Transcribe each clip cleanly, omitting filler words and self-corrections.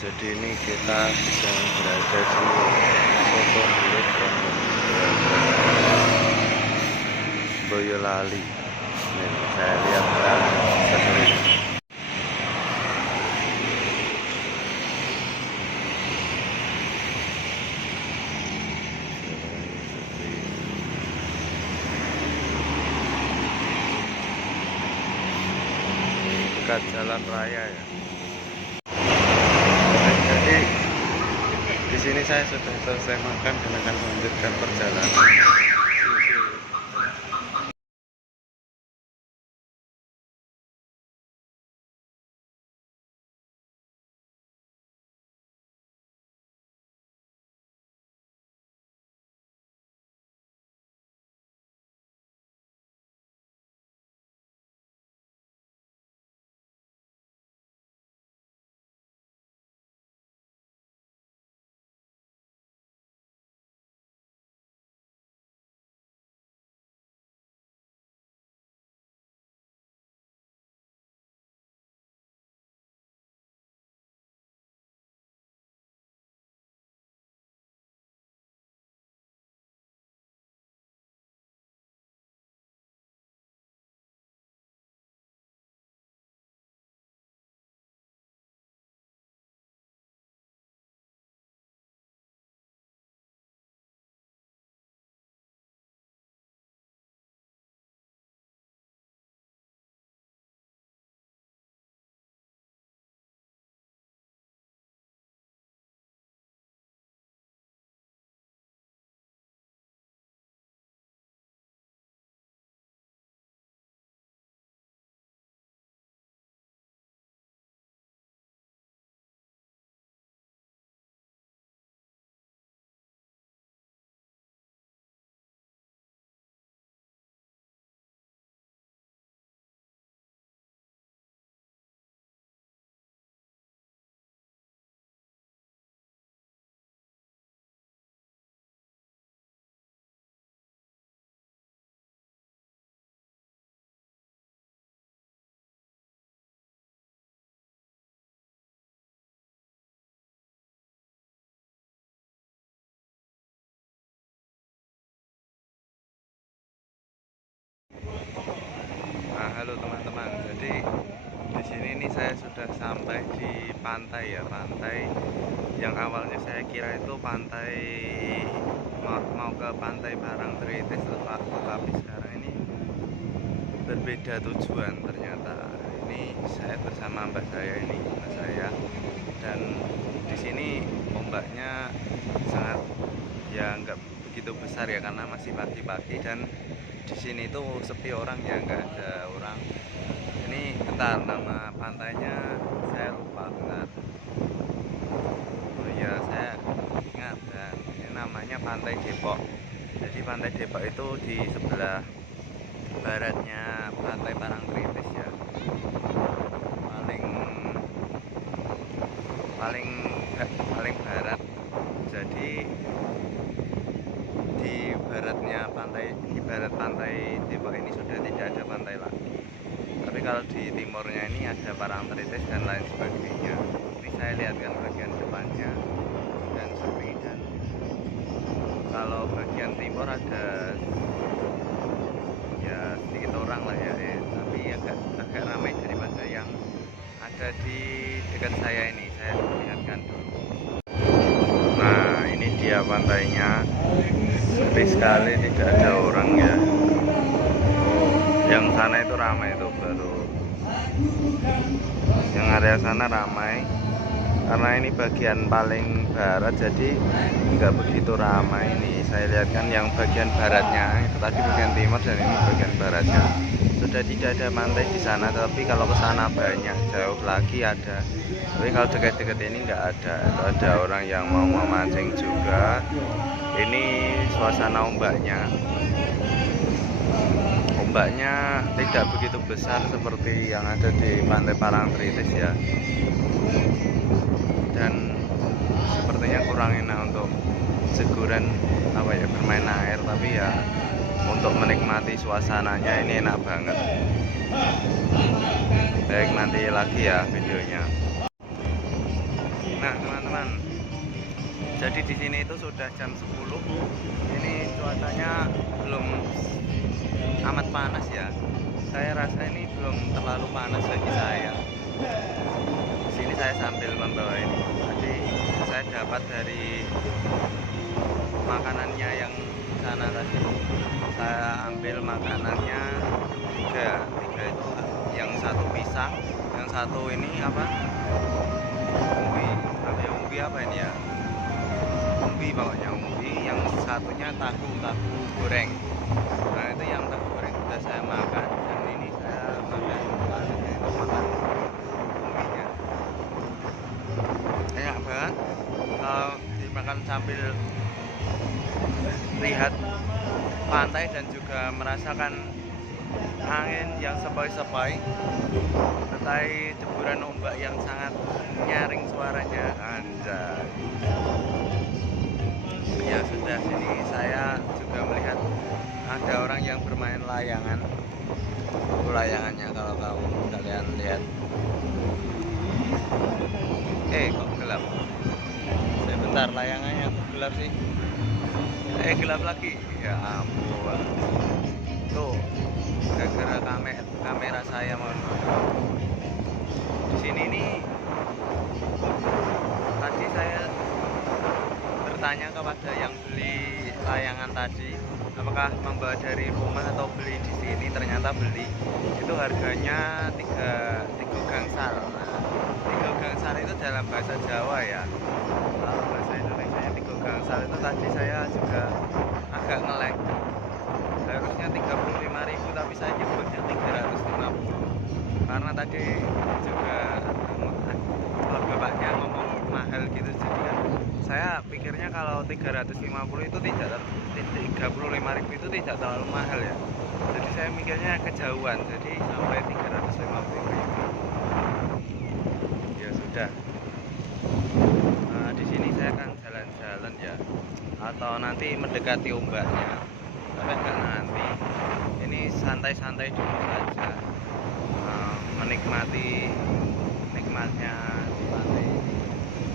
Jadi ini kita sedang berada di Kota Bulut yang Boyolali. Nih, saya lihat sekeliling. Dekat jalan raya ya. Jadi di sini saya sudah selesai makan dan akan melanjutkan perjalanan. Nah, halo teman-teman. Jadi di sini nih saya sudah sampai di pantai ya, pantai yang awalnya saya kira itu pantai mau ke pantai Parangtritis, tetapi sekarang ini berbeda tujuan. Ternyata ini saya bersama mbak saya dan di sini ombaknya sangat ya nggak begitu besar ya karena masih pagi-pagi dan di sini tuh sepi orang ya, nggak ada orang. Ini bentar, nama pantainya saya lupa, bentar. Oh iya, saya ingat, dan ini namanya Pantai Depok. Jadi Pantai Depok itu di sebelah baratnya Pantai Parangtritis ya, paling paling paling barat. Jadi di barat pantai Depok ini sudah tidak ada pantai lagi. Tapi kalau di timurnya ini ada Parangtritis dan lain sebagainya. Ini saya lihatkan bagian depannya dan sepi, dan kalau bagian timur ada ya sedikit orang lah ya, tapi agak ramai daripada yang ada di dekat saya ini. Saya lihatkan dulu. Nah, ini dia pantainya, sepi sekali, tidak ada orang ya. Yang sana itu ramai, itu baru yang area sana ramai karena ini bagian paling barat, jadi nggak begitu ramai. Ini saya lihatkan yang bagian baratnya, itu tadi bagian timur dan ini bagian baratnya. Sudah tidak ada pantai di sana, tapi kalau ke sana banyak, jauh lagi ada. Tapi kalau dekat-dekat ini nggak ada. Itu ada orang yang mau memancing juga. Ini suasana ombaknya tidak begitu besar seperti yang ada di Pantai Parangtritis ya, dan sepertinya kurang enak untuk seguran bermain air, tapi ya untuk menikmati suasananya ini enak banget. Baik, nanti lagi ya videonya. Nah teman-teman, jadi di sini itu sudah jam 10. Ini cuacanya belum amat panas ya. Saya rasa ini belum terlalu panas bagi saya. Di sini saya sambil membawa ini. Jadi saya dapat dari makanannya yang sana tadi. Saya ambil makanannya tiga itu, yang satu pisang, yang satu ini apa? Umbi apa ini ya? Umbi pokoknya umbi, yang satunya tahu goreng. Nah itu yang tahu goreng sudah saya makan, dan ini saya makan umbinya. Enak banget kalau dimakan sambil lihat pantai dan juga merasakan angin yang sepoi-sepoi, sertai jeburan ombak yang sangat nyaring suaranya. Anjay. Ya sudah, sini saya juga melihat ada orang yang bermain layangan. Itu layangannya kalau kalian lihat. Kok gelap? Sebentar, layangannya gelap sih. Gelap lagi. Ya ampun. Tuh, gara-gara kamera saya, mohon maaf. Di sini nih tadi saya bertanya kepada yang beli layangan tadi, apakah membawa dari rumah atau beli di sini. Ternyata beli. Itu harganya 3 gangsal. Nah, 3 gangsal itu dalam bahasa Jawa ya. Kalau bahasa Indonesia 3 gangsal itu tadi saya juga agak ngelek. Harusnya 35.000 tapi saya nyebutnya 350. Karena tadi juga bapaknya ngomong mahal gitu, jadi kan saya pikirnya kalau 350 itu 35.000 itu tidak terlalu mahal ya. Jadi saya mikirnya kejauhan, jadi sampai 350.000. Ya sudah. Nah, di sini saya akan jalan-jalan ya, atau nanti mendekati ombaknya. Tapi enggak nanti. Ini santai-santai dulu saja. Menikmati nikmatnya di pantai.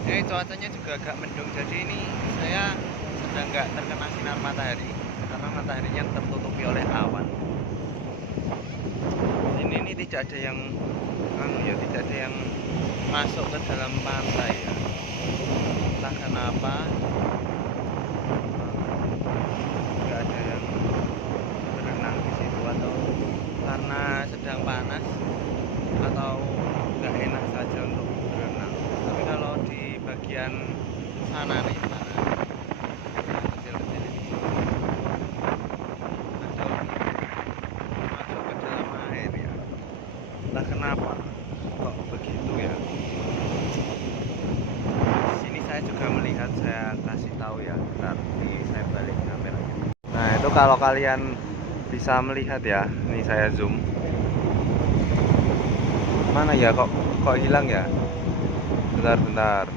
Ini cuacanya juga agak mendung, jadi ini saya sedang nggak terkena sinar matahari karena mataharinya tertutupi oleh awan. Ini tidak ada yang tidak ada yang masuk ke dalam pantai ya. Entah kenapa nggak ada yang berenang di situ, atau karena sedang panas, atau nggak enak saja untuk berenang. Tapi kalau di bagian sana nih, kecil-kecil ini ada orang masuk ke dalam air ya. Entah kenapa kok begitu ya. Di sini saya juga melihat, saya kasih tahu ya. Bentar, saya balik kameranya. Nah itu kalau kalian bisa melihat ya, ini saya zoom. Mana ya, kok hilang ya? Bentar.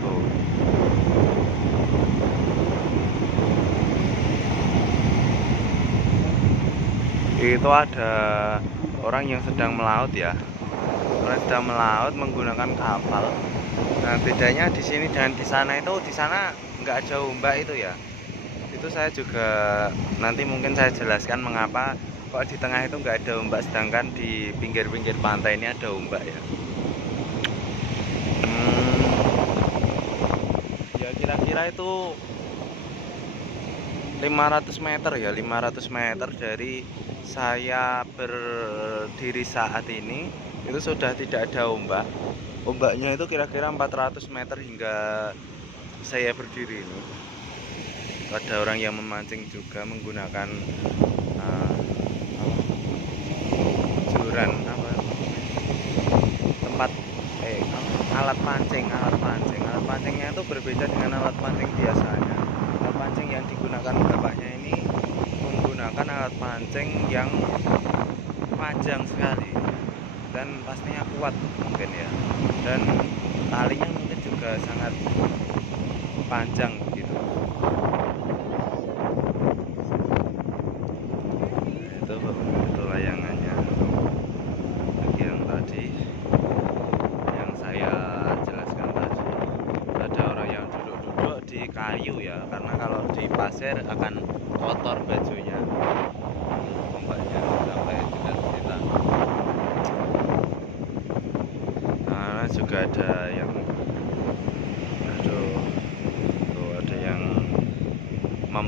Tuh. Itu ada orang yang sedang melaut ya. Orang sedang melaut menggunakan kapal. Nah bedanya di sini dan di sana itu, di sana nggak ada ombak itu ya. Itu saya juga nanti mungkin saya jelaskan mengapa kok di tengah itu nggak ada ombak, sedangkan di pinggir-pinggir pantai ini ada ombak ya. Ya kira-kira itu 500 meter ya, 500 meter dari saya berdiri saat ini itu sudah tidak ada ombak. Ombaknya itu kira-kira 400 meter hingga saya berdiri ini. Ada orang yang memancing juga menggunakan joran, tempat alat pancingnya itu berbeda dengan alat pancing biasanya. Alat pancing yang digunakan bapaknya ini menggunakan alat pancing yang panjang sekali dan pastinya kuat mungkin ya, dan talinya mungkin juga sangat panjang gitu. Itu layangannya yang tadi yang saya jelaskan tadi.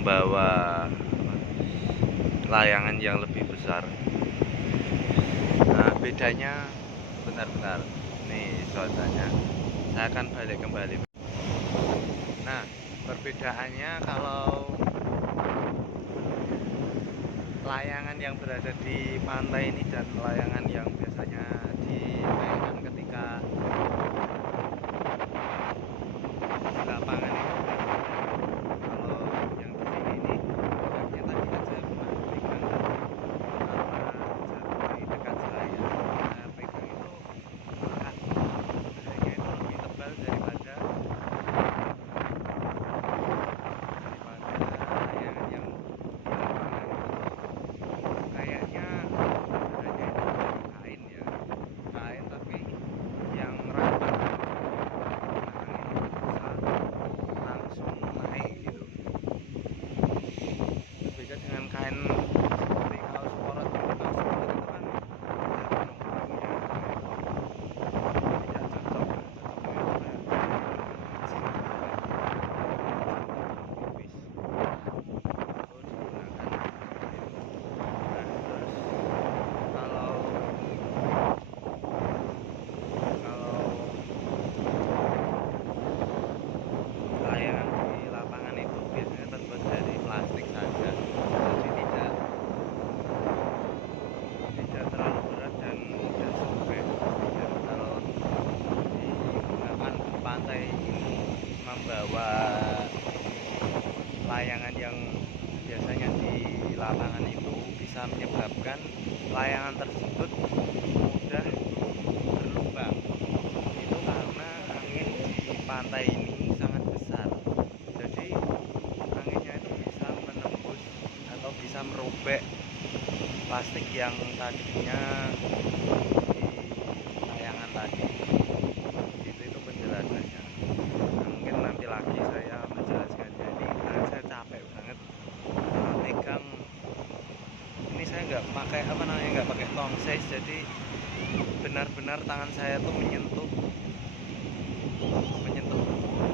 membawa layangan yang lebih besar. Nah, bedanya benar-benar nih cuacanya. Saya akan balik kembali. Nah, perbedaannya kalau layangan yang berada di pantai ini dan layangan yang biasanya dimainkan ketika di lapangan itu, kalau yang di sini ini tadi aja pernah pegang karena jarak dekat saya pegang itu harganya itu lebih tebal daripada layangan yang di lapangan. Kayaknya bahannya itu dari kain ya, kain tapi yang rapat bisa langsung naik gitu. Berbeda dengan kain seperti kaos sporot. Kaos sporot itu kan ada penumpangnya, tidak cocok. Cocoknya itu tipis itu digunakan. Nah, terus kalau layangan di lapangan itu biasanya terbuat dari plastik saja, jadi tidak terlalu berat dan mudah sobek. Dan kalau digunakan di pantai ini, membawa layangan yang biasanya di lapangan itu bisa menyebabkan layangan tersebut mudah berlubang. Itu karena angin di pantai ini sangat besar, jadi anginnya itu bisa menembus atau bisa merobek plastik yang tadinya di layangan tadi. Itu penjelasannya. Nah, mungkin nanti lagi saya menjelaskannya. Ini saya capek banget megang ini. Saya nggak pakai nggak pakai tong size, jadi benar-benar tangan saya tuh menyentuh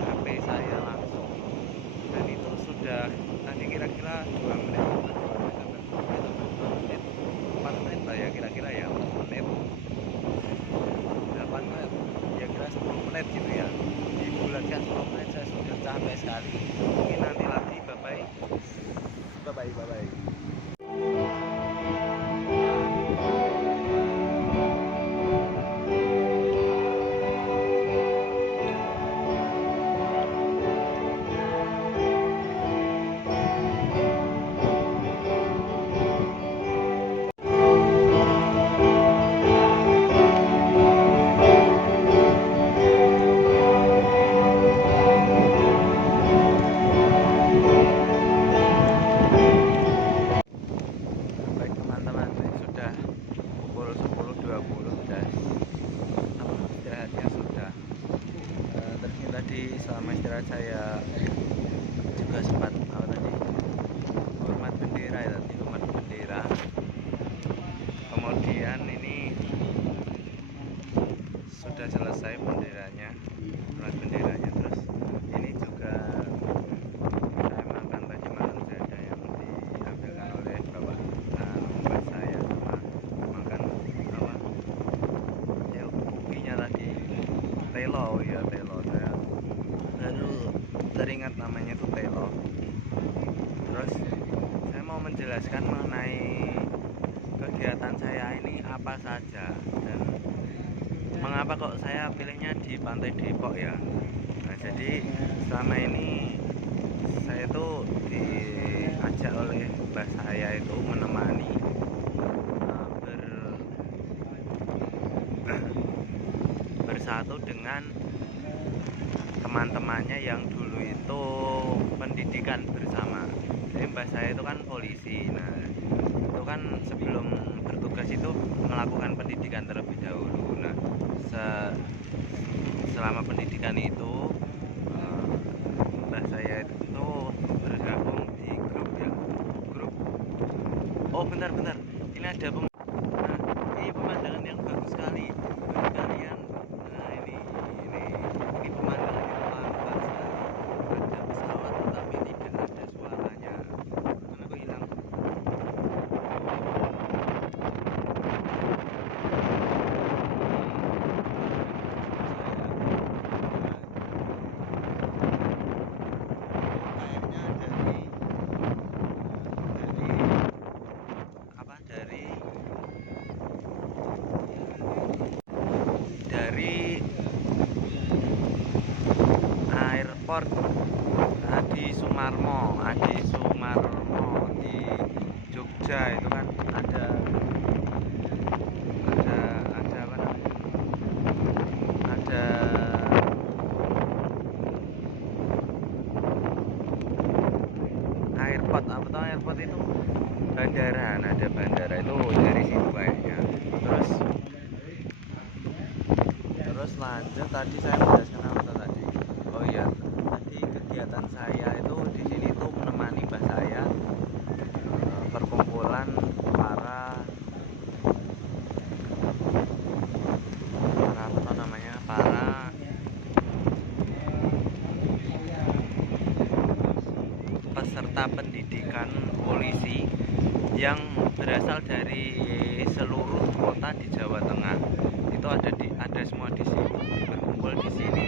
HP saya langsung. Dan itu sudah tadi kira-kira 2 menit, 4 menit lah ya, kira-kira ya 4 menit, 8 menit, ya kira 10 menit gitu ya. Dibulatkan 10 menit saya sudah capek sekali. Mungkin nanti lagi. Bye-bye. Baik teman-teman, sudah pukul 10.20 dan istirahatnya sudah. Terus ini tadi selama istirahat saya juga sempat hormat bendera ya, tadi hormat bendera. Kemudian ini sudah selesai benderanya, hormat benderanya. Terus ini juga saya makan tadi malam saja yang diambilkan oleh bapak mbak saya, sama makan kopinya tadi, telo ya, telo. Saya baru teringat namanya itu telo. Terus saya mau menjelaskan mengenai kegiatan saya ini apa saja dan mengapa kok saya pilihnya di Pantai Depok ya. Nah, jadi selama ini saya tuh diajak oleh mbah saya itu menemani bersatu dengan teman-temannya yang dulu itu pendidikan bersama. Jadi mbah saya itu kan polisi. Nah, itu kan sebelum bertugas itu melakukan pendidikan terlebih dahulu. Nah, selama pendidikan itu mbah saya itu bergabung di grup ya, grup. Oh, bentar, ini ada nah, ini pemandangan yang bagus sekali bagi kalian. Nah, ini pemandangan yang lambang sekali. Ada pesawat tetapi tidak ada suaranya. airport Adi Sumarmo di Jogja itu kan ada apa namanya, ada airport, apa tuh airport itu, bandara. Nah, ada bandara itu dari situ kayaknya. Terus lanjut, tadi saya menjelaskan apa tuh tadi? Oh iya, tadi kegiatan saya itu di sini tuh menemani mbah saya, perkumpulan para apa tuh namanya, para peserta pendidikan polisi yang berasal dari seluruh kota di Jawa Tengah. Itu ada semua di sini, berkumpul di sini.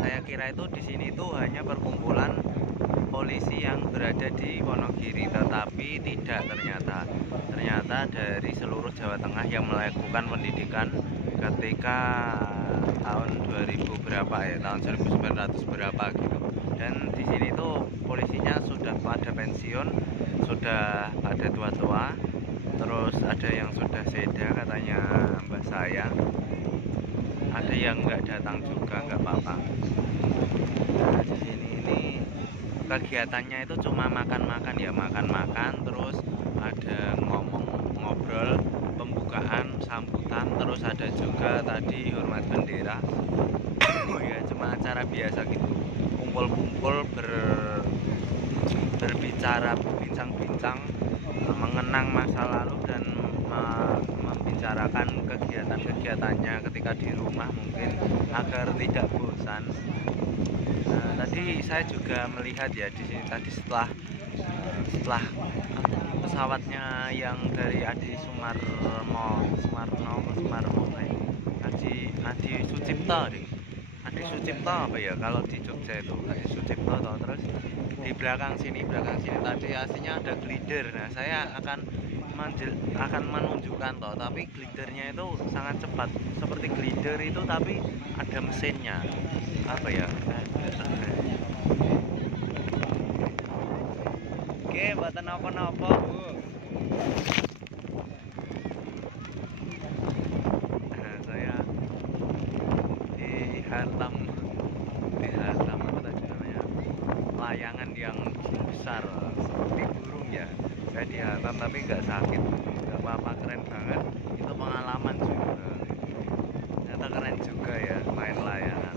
Saya kira itu di sini itu hanya perkumpulan polisi yang berada di Wonogiri, tetapi tidak, ternyata dari seluruh Jawa Tengah yang melakukan pendidikan ketika tahun 2000 berapa ya, tahun 1900 berapa gitu. Dan di sini tuh polisinya sudah pada pensiun, sudah pada tua-tua, terus ada yang sudah seda katanya mbak saya, ada yang nggak datang juga, nggak apa-apa. Nah, di sini ini kegiatannya itu cuma makan-makan ya, makan-makan, terus ada ngobrol, pembukaan, sambutan, terus ada juga tadi hormat bendera. Oh ya, cuma acara biasa gitu, kumpul-kumpul berbicara, bincang-bincang, mengenang masa lalu dan membicarakan kegiatan-kegiatannya ketika di rumah mungkin agar tidak bosan. Nah, tadi saya juga melihat ya di sini tadi setelah pesawatnya yang dari Adi Sumarmo Adi Sucipto deh. Adi Sucipto apa ya kalau di Jogja itu, Adi Sucipto toh. Terus di belakang sini tadi aslinya ada glider. Nah, saya akan menunjukkan toh, tapi glidernya itu sangat cepat seperti glider itu, tapi ada mesinnya apa ya. Oke, buatan apa-apa Bu. Nah, saya dihantam apa tadi namanya, layangan yang besar seperti burung ya. Saya dihantam tapi nggak sakit, nggak apa-apa, keren banget. Itu pengalaman juga, ternyata keren juga ya main layangan.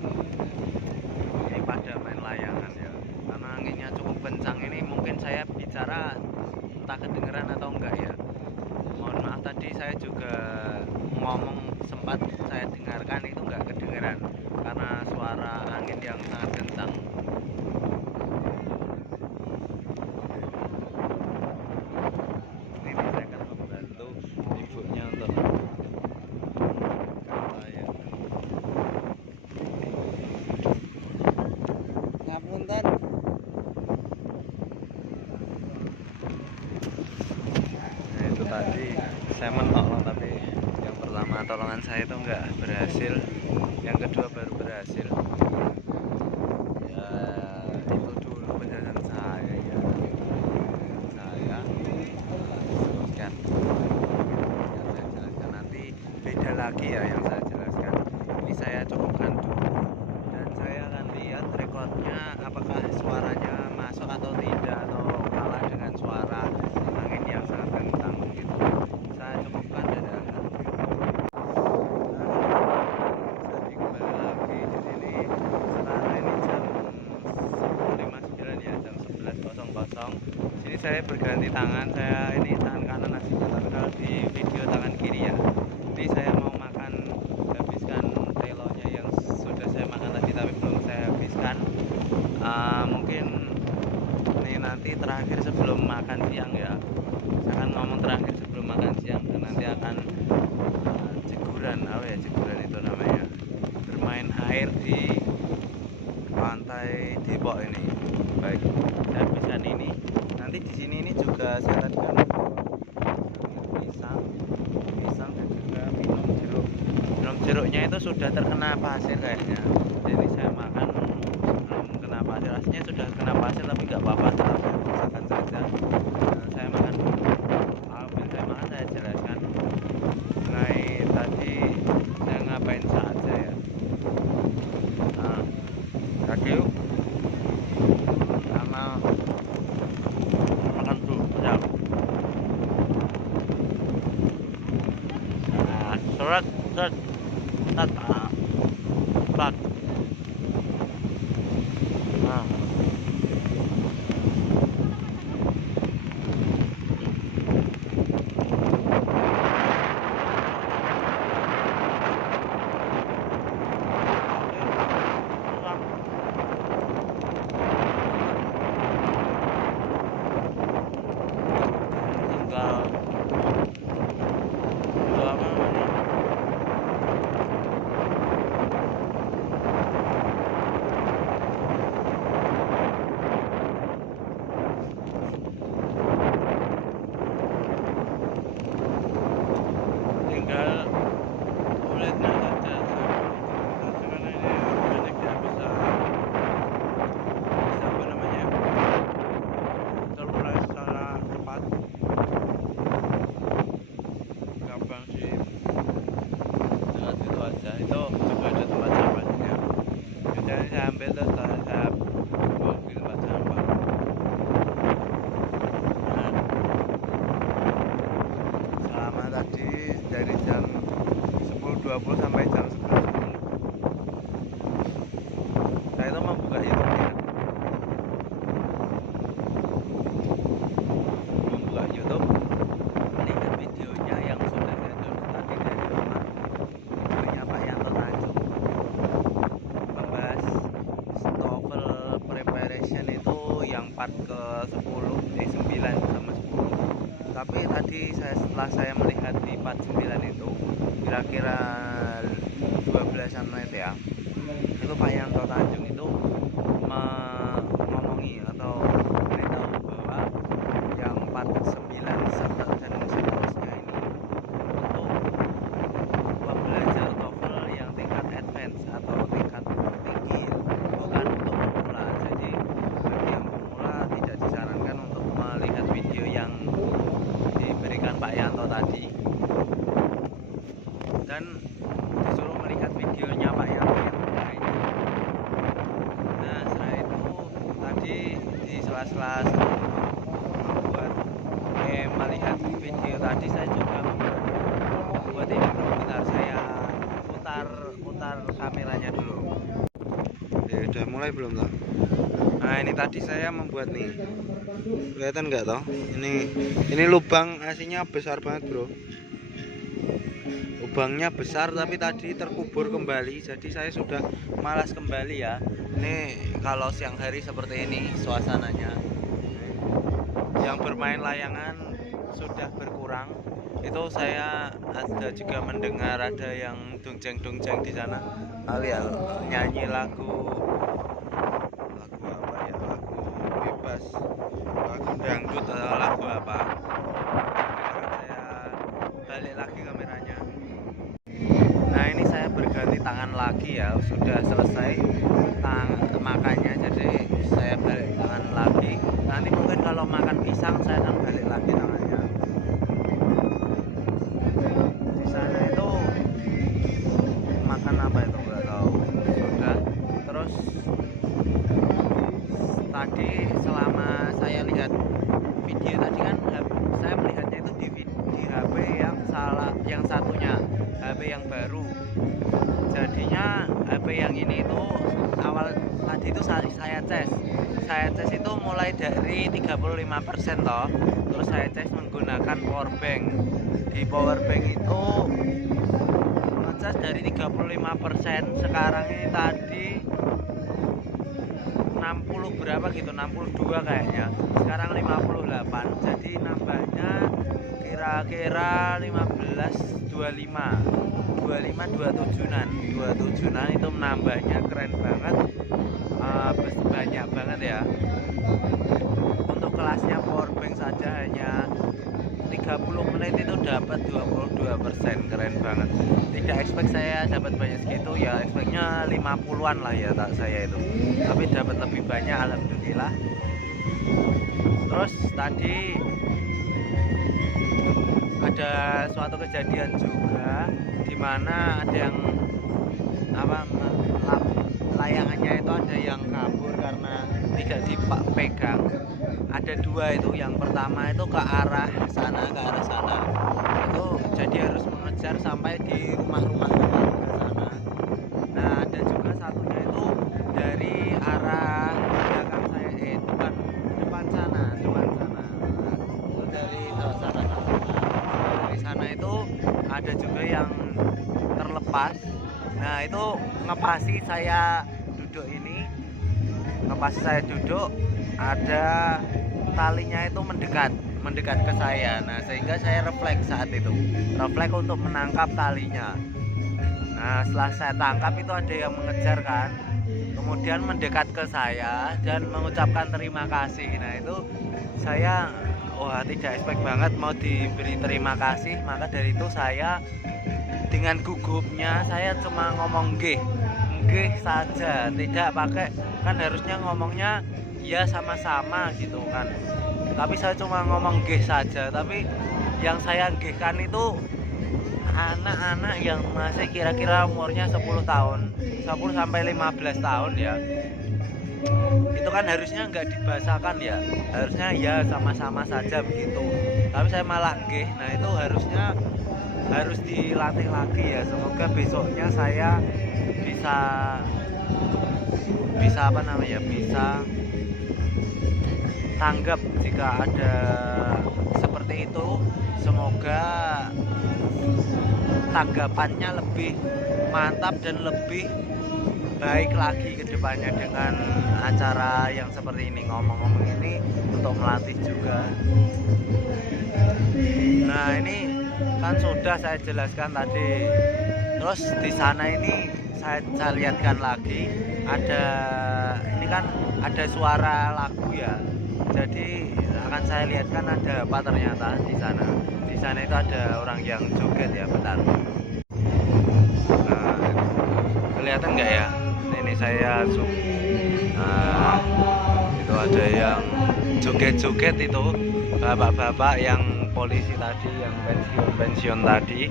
Ini pada main layangan ya, karena anginnya cukup kencang. Ini mungkin saya bicara entah kedengeran atau enggak ya, mohon maaf. Tadi saya juga ngomong, sempat saya dengarkan itu enggak kedengeran karena suara angin yang sangat kencang. Ini saya akan membantu ibunya untuk layangan. Ngapunten. Nah, itu tadi saya menolong, tapi yang pertama tolongan saya itu enggak berhasil, yang kedua baru berhasil. Ya, itu dulu penjelasan saya ya. Saya teruskan yang saya jelaskan, nanti beda lagi ya yang saya jelaskan. Ini saya cukupkan dulu dan saya akan lihat rekornya apakah suaranya masuk atau tidak, atau kalah dengan suara angin yang sangat kencang gitu. Saya cukupkan dan jadi kembali lagi di sini. Sekarang ini jam 10.59 ya, jam 11.00. Sini saya berganti tangan, saya ini tangan kanan aslinya, tapi kalau di video tangan kiri ya. Ini saya mau makan, habiskan telonya yang sudah saya makan tadi tapi belum saya habiskan. Mungkin ini nanti terakhir sebelum makan siang ya, saya akan ngomong terakhir sebelum makan siang, dan nanti akan jeguran, apa ya jeguran itu namanya, bermain air di pantai Depok ini. Baik, saya habiskan ini. Nanti di sini ini juga saya tadi kan pisang dan juga minum jeruk. Jeruknya itu sudah terkena pasir kayaknya, jadi saya makan belum kena pasir, Seret, seret, tat, tat. Nah. Tinggal kulitnya saja karena ini banyak yang bisa apa namanya terurai secara cepat, gampang sih. Dengan itu aja, itu juga ada tempat sampahnya. Biasanya saya ambil terus saya buang di tempat sampah. Nah, selama tadi dari jam 10.20 sampai jam 11.10 saya itu membuka YouTube-nya, melihat videonya yang sudah saya download tadi dari rumah, videonya Pak Yanto Tanjung membahas TOEFL preparation itu yang part ke 9 sama 10. Tapi tadi setelah saya melihat di part 9 itu kira-kira 12 menit ya, itu Pak Yanto Tanjung itu ngomongi atau beritahu bahwa yang part 9 dan seterusnya ini untuk pembelajar TOEFL yang tingkat advance atau tingkat tinggi, bukan untuk pemula. Jadi bagi yang pemula tidak disarankan untuk melihat video yang diberikan Pak Yanto tadi, dan disuruh melihat videonya Pak Yanto yang lainnya. Nah, setelah itu tadi di sela-sela membuat melihat video tadi, saya juga membuat ini. Bentar, saya putar kameranya dulu. Ya, udah mulai belum toh? Nah, ini tadi saya membuat nih, kelihatan nggak toh? Ini lubang aslinya besar banget bro. Lubangnya besar tapi tadi terkubur kembali, jadi saya sudah malas kembali ya. Ini kalau siang hari seperti ini suasananya. Yang bermain layangan sudah berkurang. Itu saya ada juga mendengar ada yang dongceng-dongceng di sana. Kalian nyanyi lagu apa ya? Lagu bebas, lagu dangdut atau lagu apa? Saya balik lagi kameranya. Nah, ini saya berganti tangan lagi ya, sudah selesai makannya, jadi saya balik tangan lagi. Nanti mungkin kalau makan pisang saya akan balik lagi tangannya. Di sana itu makan apa itu nggak tahu. Sudah. Terus tadi selama saya lihat video tadi kan, saya melihatnya itu di HP yang satunya, HP yang baru. Jadinya HP yang ini itu awal tadi itu saya tes itu mulai dari 35% toh. Terus saya tes menggunakan powerbank. Di powerbank itu ngecas dari 35%, sekarang ini tadi 60 berapa gitu, 62 kayaknya, sekarang 58, jadi nambahnya kira-kira 27-an itu menambahnya keren banget. Banyak banget ya. Untuk kelasnya powerbank saja hanya 30 menit itu dapat 22%, keren banget. Tidak expect saya dapat banyak segitu ya, expectnya 50-an lah ya saya itu, tapi dapat lebih banyak, alhamdulillah. Terus tadi ada suatu kejadian juga di mana ada yang layangannya itu ada yang kabur karena tidak dipegang. Ada dua itu, yang pertama itu ke arah sana itu, jadi harus mengejar sampai di ada juga yang terlepas. Nah itu ngepasi saya duduk ini, ngepasi saya duduk, ada talinya itu mendekat ke saya. Nah sehingga saya refleks saat itu, refleks untuk menangkap talinya. Nah setelah saya tangkap itu ada yang mengejar kan, kemudian mendekat ke saya dan mengucapkan terima kasih. Nah itu saya wah tidak expect banget mau diberi terima kasih. Maka dari itu saya dengan gugupnya saya cuma ngomong nggih saja, tidak pakai, kan harusnya ngomongnya ya sama-sama gitu kan, tapi saya cuma ngomong nggih saja. Tapi yang saya nggihkan itu anak-anak yang masih kira-kira umurnya 10 tahun 10 sampai 15 tahun ya. Itu kan harusnya nggak dibahasakan ya, harusnya ya sama-sama saja begitu, tapi saya malah nggih. Nah itu harus dilatih lagi ya. Semoga besoknya saya bisa apa namanya, bisa tanggap jika ada seperti itu. Semoga tanggapannya lebih mantap dan lebih baik lagi ke depannya dengan acara yang seperti ini, ngomong-ngomong ini untuk melatih juga. Nah ini kan sudah saya jelaskan tadi. Terus di sana ini saya lihatkan lagi, ada ini kan ada suara lagu ya. Jadi akan saya lihatkan ada apa ternyata di sana. Di sana itu ada orang yang joget ya, bentar. Nah, kelihatan nggak ya? Ini saya zoom. Nah, itu ada yang joget-joget itu, bapak-bapak yang polisi tadi, yang pensiun tadi,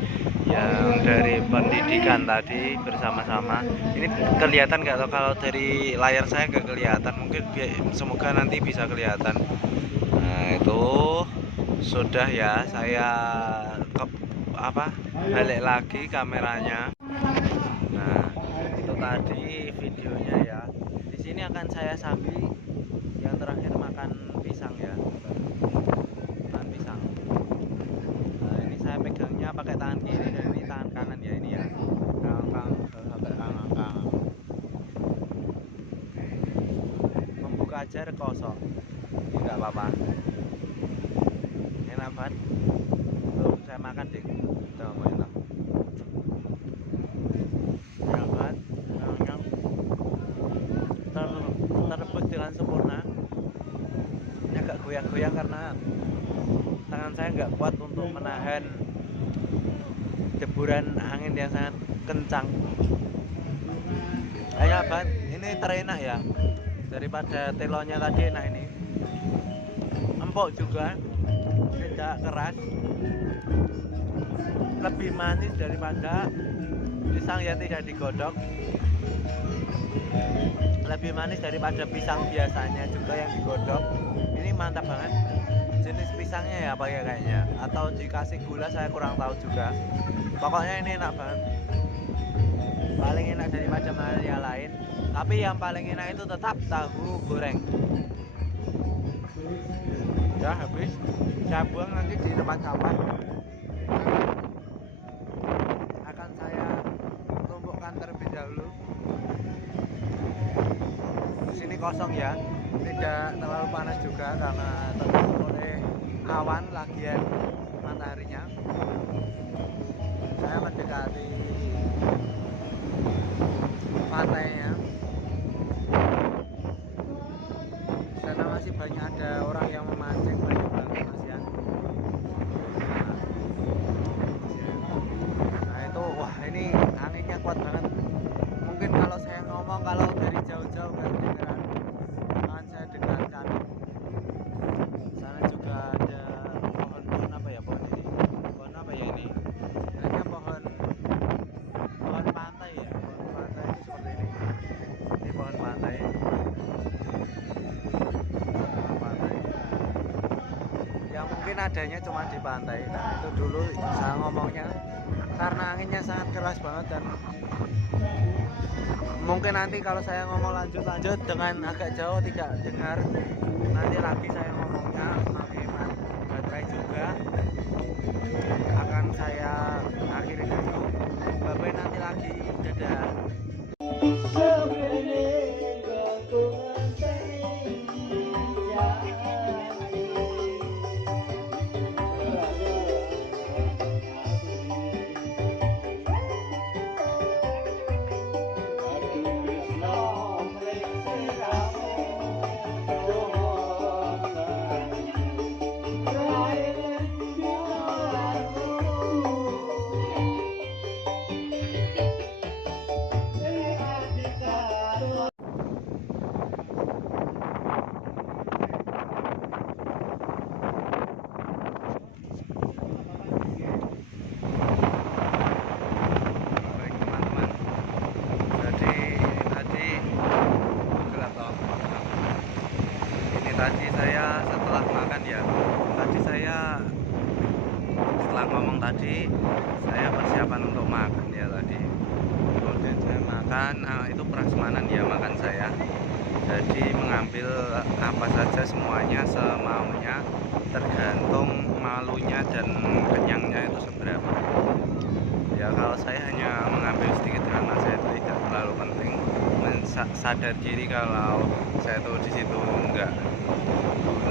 yang dari pendidikan tadi bersama-sama. Ini kelihatan nggak tahu, kalau dari layar saya nggak kelihatan, mungkin semoga nanti bisa kelihatan. Nah itu sudah ya, saya balik lagi kameranya. Nah itu tadi videonya ya. Di sini akan saya sambil yang terakhir makan pisang ya. Saya pegangnya pakai tangan kiri dan ini tangan kanan ya, ini ya, membuka aja kosong, ini nggak apa-apa, enak banget. Belum saya makan deh, coba mau enak banget, terebus dengan sempurna. Ini agak goyang-goyang karena tangan saya nggak kuat untuk menahan deburan angin yang sangat kencang. Enak banget, ini terenak ya, daripada telonya tadi enak ini. Empuk juga, tidak keras, lebih manis daripada pisang yang tidak digodok, lebih manis daripada pisang biasanya juga yang digodok. Ini mantap banget. Jenis pisangnya ya apa ya kayaknya, atau dikasih gula saya kurang tahu juga. Pokoknya ini enak banget, paling enak daripada yang lain. Tapi yang paling enak itu tetap tahu goreng. Ya habis, saya buang nanti di tempat sampah. Akan saya tumpukkan terlebih dahulu. Di sini kosong ya, tidak terlalu panas juga karena tertutup oleh awan lagian mataharinya. Saya mendekati pantainya. Di sana masih banyak ada orang yang memancing, banyak banget Mas ya. Nah itu, wah ini anginnya kuat banget. Mungkin kalau saya ngomong, kalau dari jauh-jauh kan kedengeran, akan saya dengarkan. Sana juga ada pohon-pohon apa ya, pohon ini, pohon apa ya ini? Kayaknya pohon pantai ya, pohon pantai itu seperti ini. Ini pohon pantai. Pohon pantai. Yang mungkin adanya cuma di pantai. Nah itu dulu saya ngomongnya karena anginnya sangat keras banget, dan mungkin nanti kalau saya ngomong lanjut dengan agak jauh tidak dengar. Nanti lagi saya ngomongnya pakai baterai juga, akan saya setelah ngomong tadi saya persiapan untuk makan ya tadi. Kemudian saya makan, itu prasmanan ya makan saya. Jadi mengambil apa saja semuanya semaunya, tergantung malunya dan kenyangnya itu seberapa. Ya kalau saya hanya mengambil sedikit karena saya itu tidak terlalu penting, sadar diri kalau saya tuh di situ nggak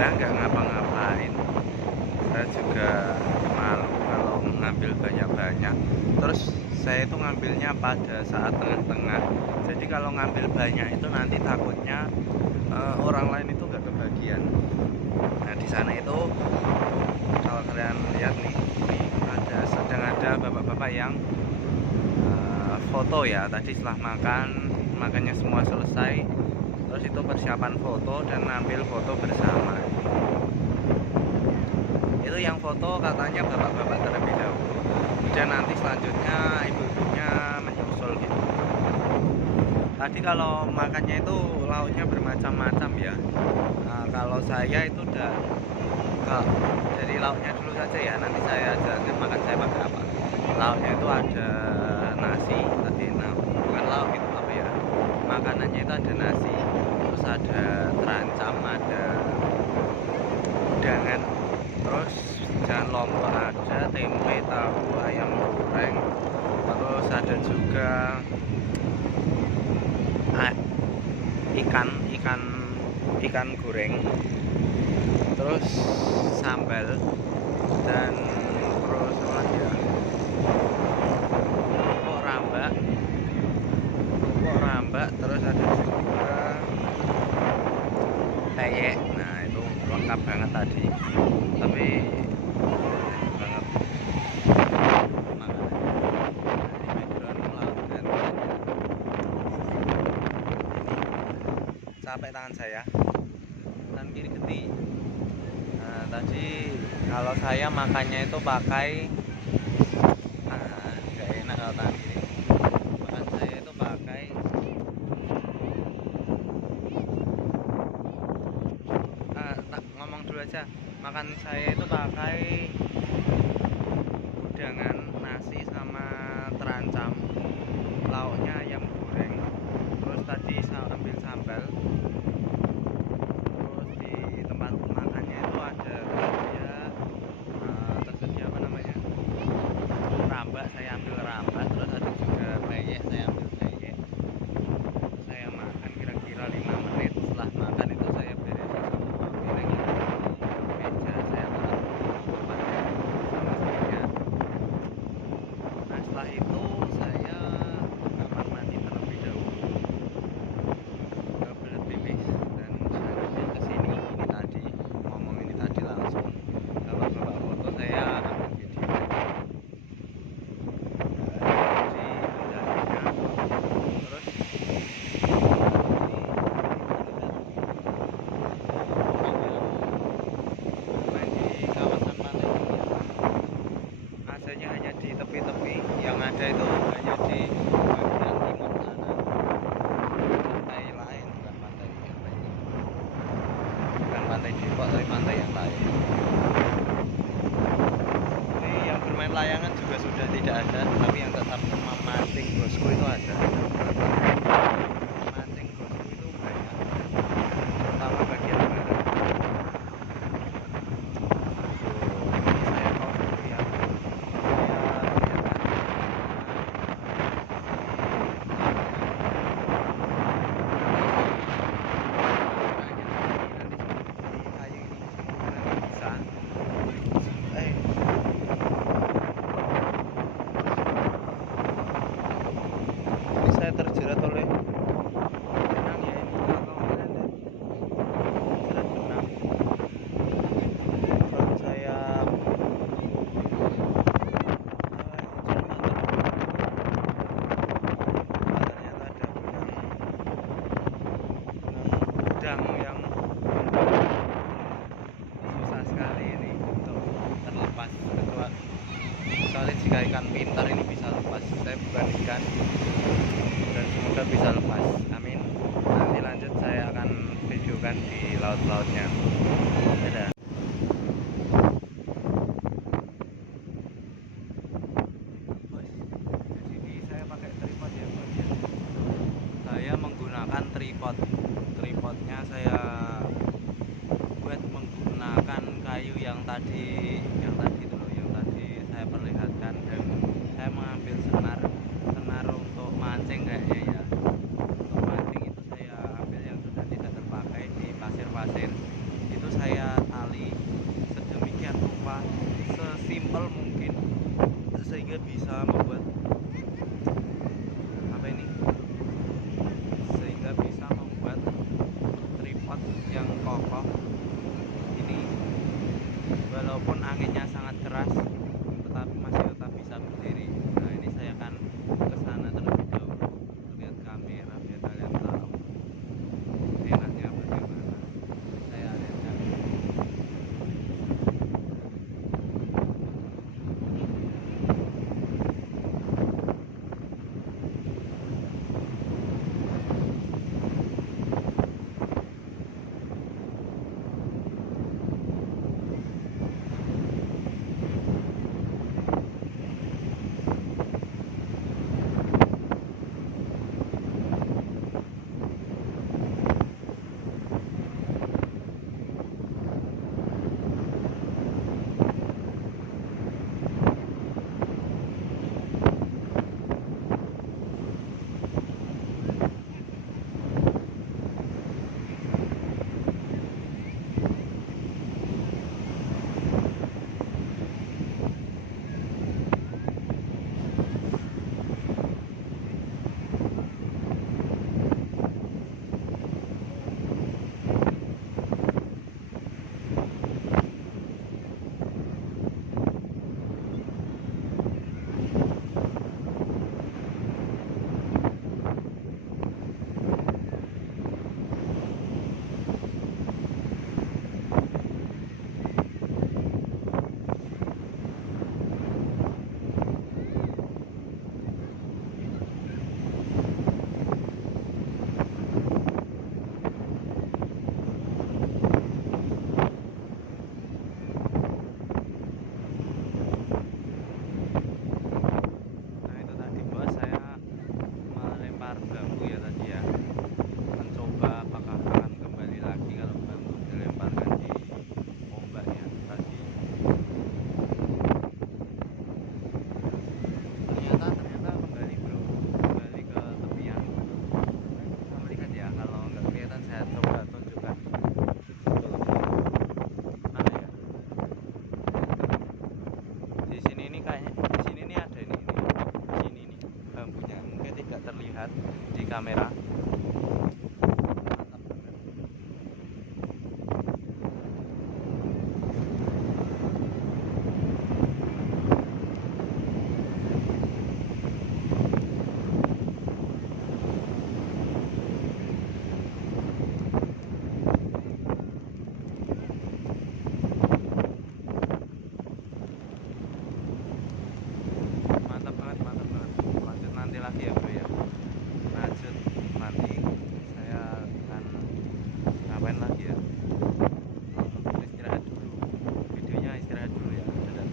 ngapa-ngapain. Saya juga malu kalau mengambil banyak-banyak. Terus saya itu ngambilnya pada saat tengah-tengah. Jadi kalau ngambil banyak itu nanti takutnya orang lain itu nggak kebagian. Nah di sana itu kalau kalian lihat nih sedang ada bapak-bapak yang foto ya. Tadi setelah makannya semua selesai, terus itu persiapan foto dan ngambil foto bersama. Itu yang foto katanya bapak-bapak terlebih dahulu, kemudian nanti selanjutnya ibu-ibunya menyusul gitu. Tadi kalau makannya itu lauknya bermacam-macam ya. Nah, kalau saya itu jadi lauknya dulu saja ya, nanti saya jelaskan makan saya pakai apa. Lauknya itu ada nasi tadi, bukan lauk itu apa ya, makanannya itu ada nasi, terus ada terancam, ada udangan, terus jangan lombok, ada tempe, tahu, ayam goreng, terus ada juga ikan goreng, terus sambal, dan terus apa lagi ya, kerupuk rambak, terus ada juga peyek. Nah itu lengkap banget tadi, tapi banget capek tangan saya, tangan kiri geti. Nah tadi kalau saya makannya itu pakai nggak enak kalau tangan kiri. Makan saya itu pakai ngomong dulu aja, makan saya itu pakai udangan, nasi sama terancam, lauknya ayam goreng, terus tadi saya ambil sambal. Terus di tempat makannya itu ada tersedia apa namanya, rambak, saya ambil rambak, terus ada juga peyek, saya ambil peyek. Saya makan kira-kira 5 menit. Setelah makan itu saya beresin semua piring meja, saya taruh sama semuanya. Nah setelah itu saya kamar mandi terlebih dahulu, ke belet pipis, dan selanjutnya ke sini. Ini tadi ngomong ini tadi langsung bapak-bapak foto, saya ambil video di pendakinya. Terus main di kawasan pantai ini ya. AC-nya hanya di tepi-tepi, yang ada itu hanya di bagian timur sana. Pantai lain, bukan pantai apa ini, bukan pantai Depok tapi pantai yang lain. Ini yang bermain layangan juga sudah tidak ada, tapi yang tetap memancing bosku itu ada. Mancing bosku itu banyak, terutama bagian barat. Ini saya pause dulu ya. Ini saya terjerat oleh benang ya, ini kalau kalian lihat, terjerat benang. Kalau saya ternyata ada benang udang yang susah sekali ini untuk terlepas, kecuali jika ikan pintar ini bisa lepas. Saya bukan ikan, dan semoga bisa lepas, amin. Nanti lanjut saya akan videokan di laut-lautnya. Dadah. tadi itu loh, yang tadi saya perlihatkan, dan saya mengambil senar untuk mancing kayaknya ya. Untuk mancing itu saya ambil yang sudah tidak terpakai di pasir-pasir, itu saya tali sedemikian rupa, sesimpel mungkin, sehingga bisa membuat apa ini, sehingga bisa membuat tripod yang kokoh ini, walaupun anginnya sangat keras tetapi masih tetap bisa berdiri. Nah, ini saya akan ke sana terlebih dahulu, lihat kamera biar kalian tahu enaknya bagaimana saya lihat. Nah, itu tadi bos, saya melempar bambu ya tadi ya, mencoba apakah akan kembali lagi kalau bambu dilemparkan di ombak ya tadi. Ternyata kembali bro, kembali ke tepian. Bisa melihat ya, kalau nggak kelihatan saya coba tunjukkan. Mana ya, di sini nih kayaknya, di sini nih ada ini di sini nih bambunya, mungkin tidak terlihat di kamera. Mantap banget. Mantap banget, mantap banget. Lanjut nanti lagi ya bro ya, lanjut nanti saya akan ngapain lagi ya, mungkin istirahat dulu, videonya istirahat dulu ya. Dadah.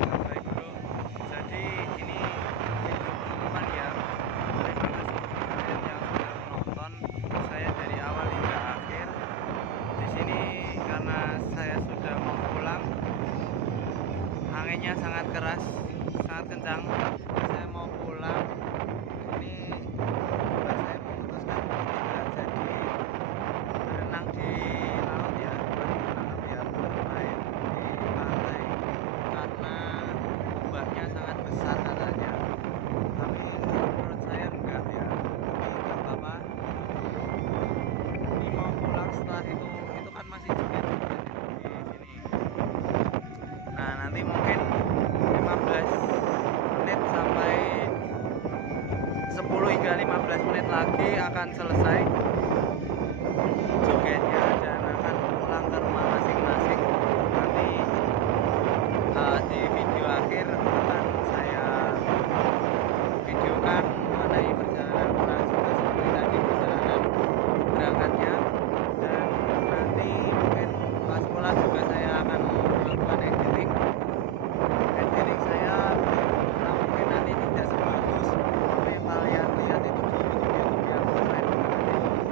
Nah, baik bro, jadi ini cukup teman ya. Terima kasih untuk kalian yang sudah menonton saya dari awal hingga akhir. Di sini karena saya sudah mau pulang, anginnya sangat keras, sangat kencang. Saya mau pulang. Ini buat saya memutuskan untuk tidak jadi berenang di laut ya, buat berenang ya, bermain di pantai, karena ombaknya sangat besar katanya. Tapi menurut saya enggak ya, tapi enggak apa-apa. Ini mau pulang, setelah itu kan masih joget-joget di sini. Nah, nanti mungkin 15 menit sampai 10 hingga 15 menit lagi akan selesai jogetnya dan akan pulang ke rumah masing-masing. Nanti di video akhir akan saya videokan mengenai perjalanan pulang juga seperti tadi perjalanan berangkatnya, dan nanti mungkin pas pulang juga saya akan melakukan editing saya pulang. Mungkin nanti tidak sebagus apa yang kalian lihat itu di YouTube yang keren banget.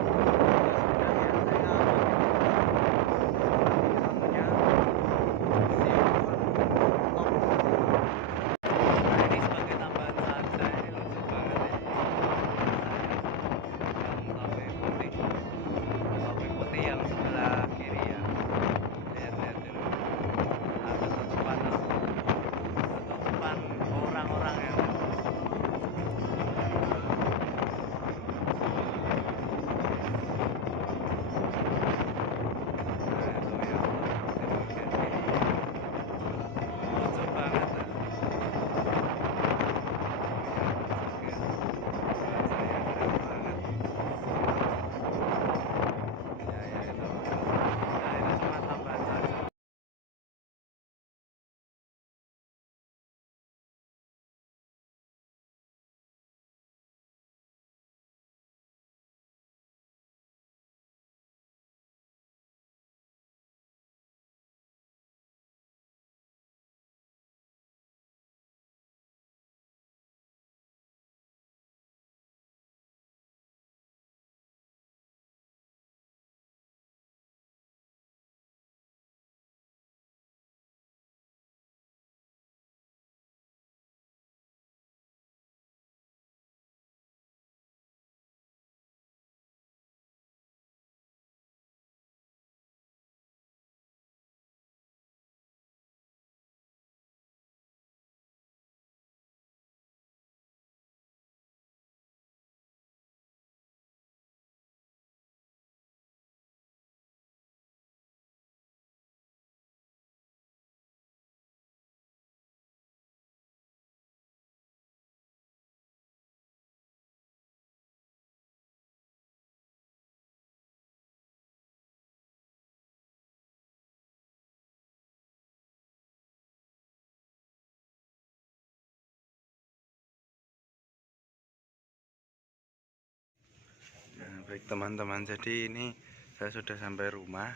Baik teman-teman, jadi ini saya sudah sampai rumah.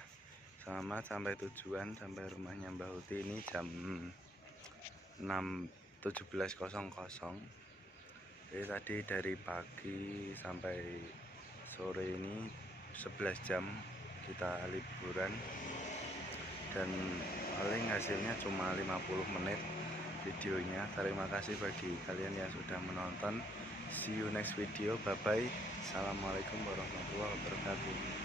Selamat sampai tujuan, sampai rumahnya Mbak Uti ini jam 17.00. Jadi tadi dari pagi sampai sore ini 11 jam kita liburan, dan paling hasilnya cuma 50 menit videonya. Terima kasih bagi kalian yang sudah menonton. See you next video. Bye bye. Assalamualaikum warahmatullahi wabarakatuh.